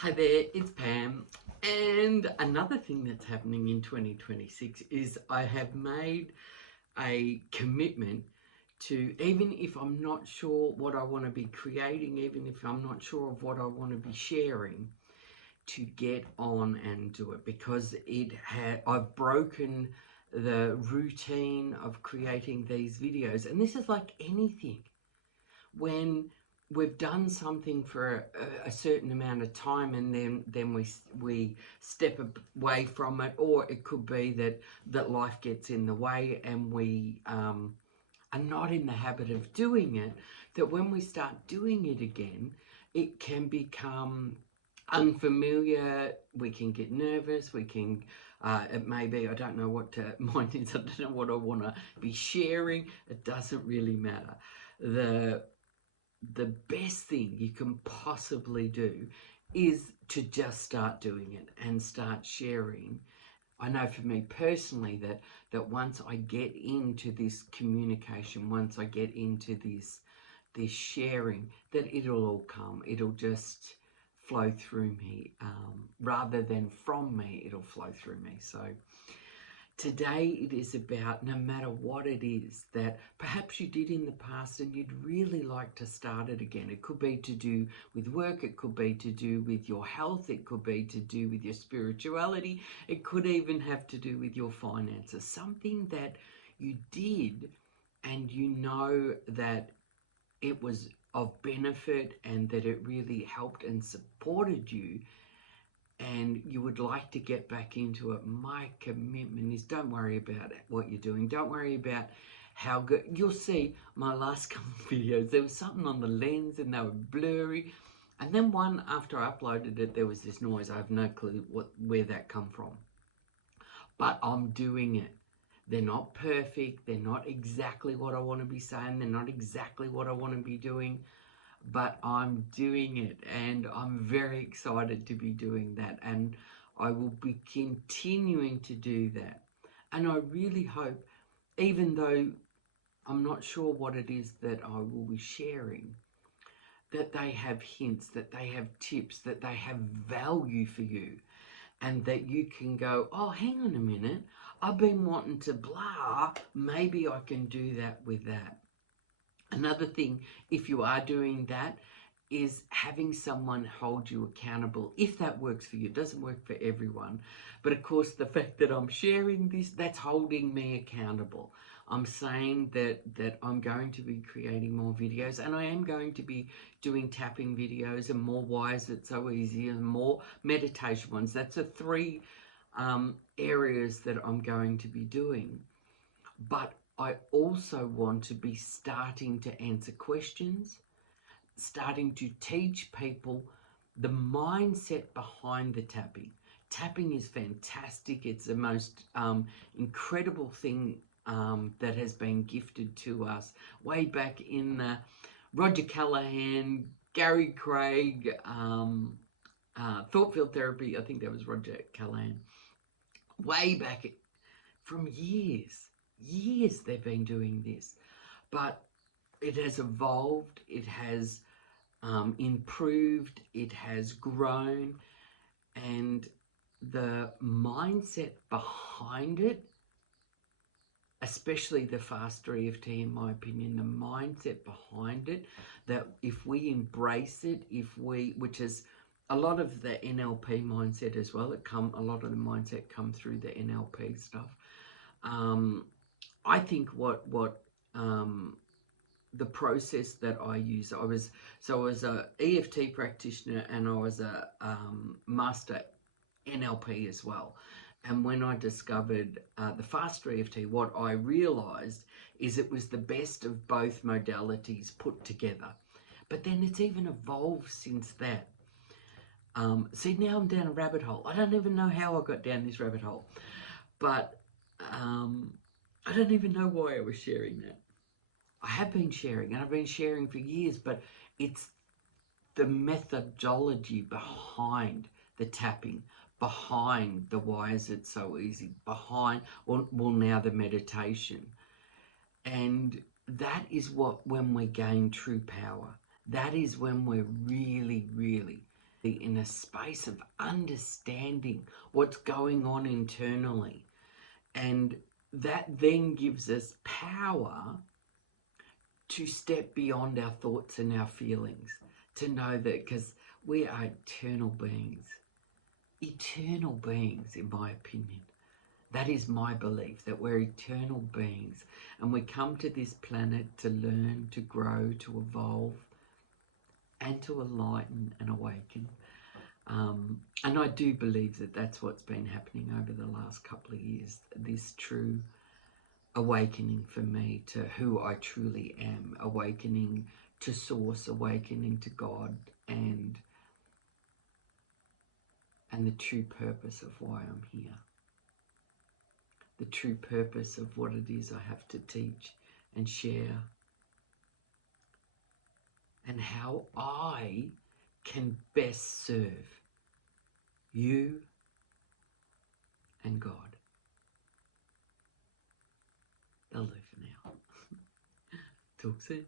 Hi there, it's Pam. And another thing that's happening in 2026 is I have made a commitment to, even if I'm not sure what I want to be creating, even if I'm not sure of what I want to be sharing, to get on and do it, because I've broken the routine of creating these videos. And this is like anything. When we've done something for a certain amount of time and then we step away from it, or it could be that life gets in the way and we are not in the habit of doing it, that when we start doing it again, it can become unfamiliar. We can get nervous. We can it may be, I don't know what mine is. I don't know what I want to be sharing. It doesn't really matter. The best thing you can possibly do is to just start doing it and start sharing. I know for me personally that once I get into this communication, once I get into this sharing, that it'll all come. It'll just flow through me, rather than from me, it'll flow through me. So today it is about, no matter what it is that perhaps you did in the past and you'd really like to start it again. It could be to do with work, it could be to do with your health, it could be to do with your spirituality, it could even have to do with your finances. Something that you did and you know that it was of benefit and that it really helped and supported you, and you would like to get back into it. My commitment is, don't worry about what you're doing. Don't worry about how good. You'll see my last couple of videos, there was something on the lens and they were blurry. And then one, after I uploaded it, there was this noise. I have no clue where that come from. But I'm doing it. They're not perfect. They're not exactly what I want to be saying. They're not exactly what I want to be doing. But I'm doing it, and I'm very excited to be doing that, and I will be continuing to do that. And I really hope, even though I'm not sure what it is that I will be sharing, that they have hints, that they have tips, that they have value for you, and that you can go, oh, hang on a minute, I've been wanting to blah, maybe I can do that with that. Another thing, if you are doing that, is having someone hold you accountable, if that works for you. It doesn't work for everyone. But of course, the fact that I'm sharing this, that's holding me accountable. I'm saying that I'm going to be creating more videos, and I am going to be doing tapping videos and more Why Is It So Easy and more meditation ones. That's the three areas that I'm going to be doing. But I also want to be starting to answer questions, starting to teach people the mindset behind the tapping. Tapping is fantastic. It's the most incredible thing that has been gifted to us way back in the Roger Callahan, Gary Craig, thought field therapy. I think that was Roger Callahan. Way back from years they've been doing this, but it has evolved, it has improved, it has grown, and the mindset behind it, especially the faster EFT, in my opinion, the mindset behind it, that if we embrace it, which is a lot of the NLP mindset as well, a lot of the mindset come through the NLP stuff. I think what the process that I use, I was a EFT practitioner, and I was a master NLP as well. And when I discovered the faster EFT, what I realized is it was the best of both modalities put together. But then it's even evolved since that. See, now I'm down a rabbit hole. I don't even know how I got down this rabbit hole, but I don't even know why I was sharing that. I have been sharing, and I've been sharing for years, but it's the methodology behind the tapping, behind the Why Is It So Easy, behind, well now the meditation. And that is when we gain true power. That is when we're really, really in a space of understanding what's going on internally. And that then gives us power to step beyond our thoughts and our feelings, to know that, because we are eternal beings, in my opinion. That is my belief, that we're eternal beings and we come to this planet to learn, to grow, to evolve, and to enlighten and awaken. And I do believe that that's what's been happening over the last couple of years, this true awakening for me to who I truly am, awakening to Source, awakening to God, and the true purpose of why I'm here. The true purpose of what it is I have to teach and share, and how I can best serve you and God. That'll do for now. Talk soon.